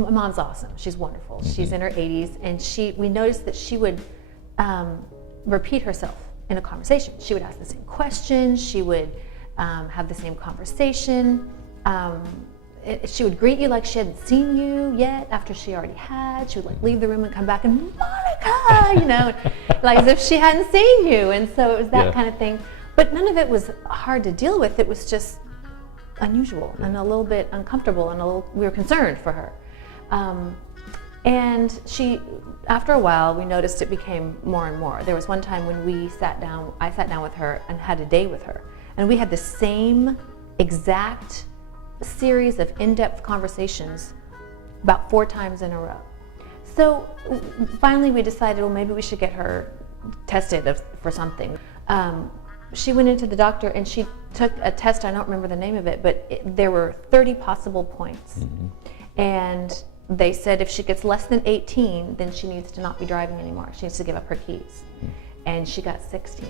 my mom's awesome. She's wonderful. She's in her 80s, and we noticed that she would repeat herself in a conversation. She would ask the same questions. She would have the same conversation. She would greet you like she hadn't seen you yet after she already had. She would like leave the room and come back and, Monica, you know, like as if she hadn't seen you. And so it was that kind of thing. But none of it was hard to deal with. It was just unusual and a little bit uncomfortable, and we were concerned for her. And after a while, we noticed it became more and more. There was one time when I sat down with her and had a day with her. And we had the same exact series of in-depth conversations about 4 times in a row. So finally we decided, well, maybe we should get her tested for something. She went into the doctor and she took a test. I don't remember the name of it, but there were 30 possible points. And they said if she gets less than 18, then she needs to not be driving anymore. She needs to give up her keys. And she got 16.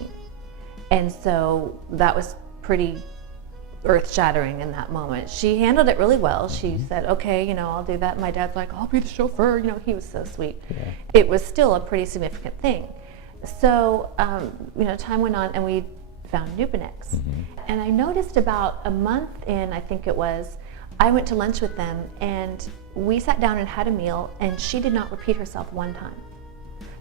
And so that was pretty earth-shattering in that moment. She handled it really well. She said, okay, you know, I'll do that. My dad's like, I'll be the chauffeur. You know, he was so sweet. It was still a pretty significant thing. So, you know, time went on and we found Neupanex. And I noticed about a month in, I think it was, I went to lunch with them and we sat down and had a meal, and she did not repeat herself one time.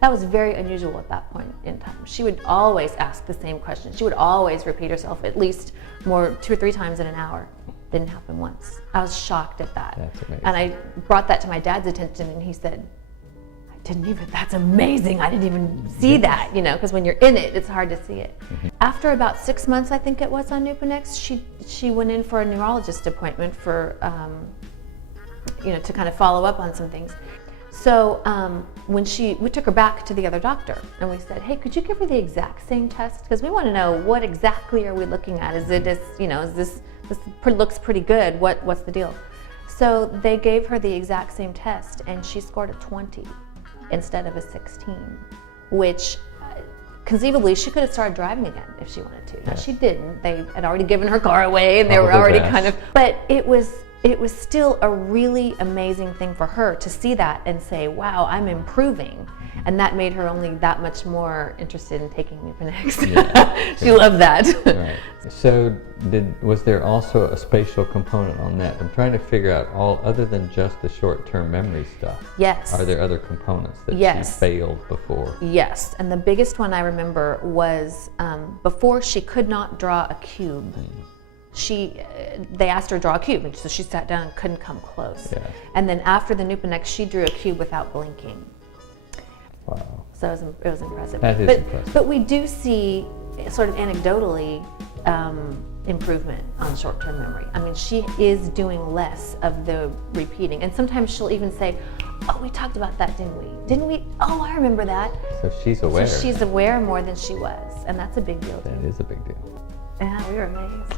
That was very unusual at that point in time. She would always ask the same question. She would always repeat herself at least 2 or 3 times in an hour. Didn't happen once. I was shocked at that. That's amazing. And I brought that to my dad's attention, and he said, that's amazing. I didn't even see that, you know, because when you're in it, it's hard to see it. After about 6 months, I think it was, on Neupanex, she went in for a neurologist appointment for, you know, to kind of follow up on some things. So when we took her back to the other doctor, and we said, hey, could you give her the exact same test? Because we want to know, what exactly are we looking at? This looks pretty good. What's the deal? So they gave her the exact same test, and she scored a 20 instead of a 16, which conceivably she could have started driving again if she wanted to. Now she didn't. They had already given her car away, and they were already but it was still a really amazing thing for her to see that and say, wow, I'm improving. And that made her only that much more interested in taking Neupanex. She loved that. Right. So was there also a spatial component on that? I'm trying to figure out, other than just the short-term memory stuff. Yes. Are there other components that she failed before? Yes, and the biggest one I remember was before she could not draw a cube. They asked her to draw a cube, and so she sat down and couldn't come close. And then after the Neupanex, she drew a cube without blinking. Wow. So it was impressive. That is impressive. But we do see, sort of anecdotally, improvement on short-term memory. I mean, she is doing less of the repeating, and sometimes she'll even say, oh, we talked about that, didn't we? Didn't we? Oh, I remember that. So she's aware. So she's aware more than she was, and that's a big deal too. That is a big deal. Yeah, we were amazed.